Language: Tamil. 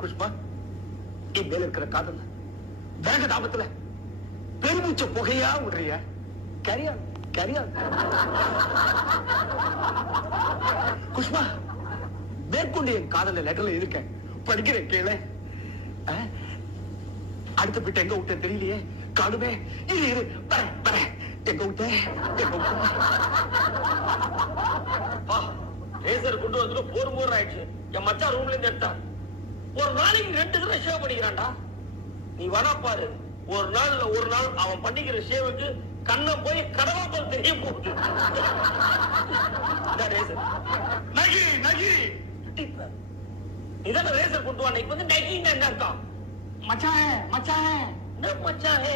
குஷ்மா என் மேல இருக்கிற காதல் வேக தாபத்துல பெருமூச்ச புகையா விடுறிய கரியா கரியா குஷ்மா மேற்கொண்டு என் காதல லெட்டர்ல இருக்கேன் படிக்கிறேன் கேள அடுத்த பிட்ட எங்க விட்டேன் தெரியலையே காடுமே இரு வரேன் எங்க விட்டேன் லேசர் கொண்டு வந்துட்டு போர் ஆயிடுச்சு என் மச்சான் ரூம்ல இருந்து எடுத்தான் ஒரு நாளைக்கு 2 தடவை ஷேவ் பண்ணிக்கிறான்டா நீ வர பாரு ஒரு நாள் அவன் பண்ணிக்கிற ஷேவுக்கு கண்ணை போய் கடவா போல் தெரிய போகுது இதான ரேசர் கொண்டு வா இப்ப வந்து நகின்னு என்ன அர்த்தம் மச்சான் என்ன மச்சான்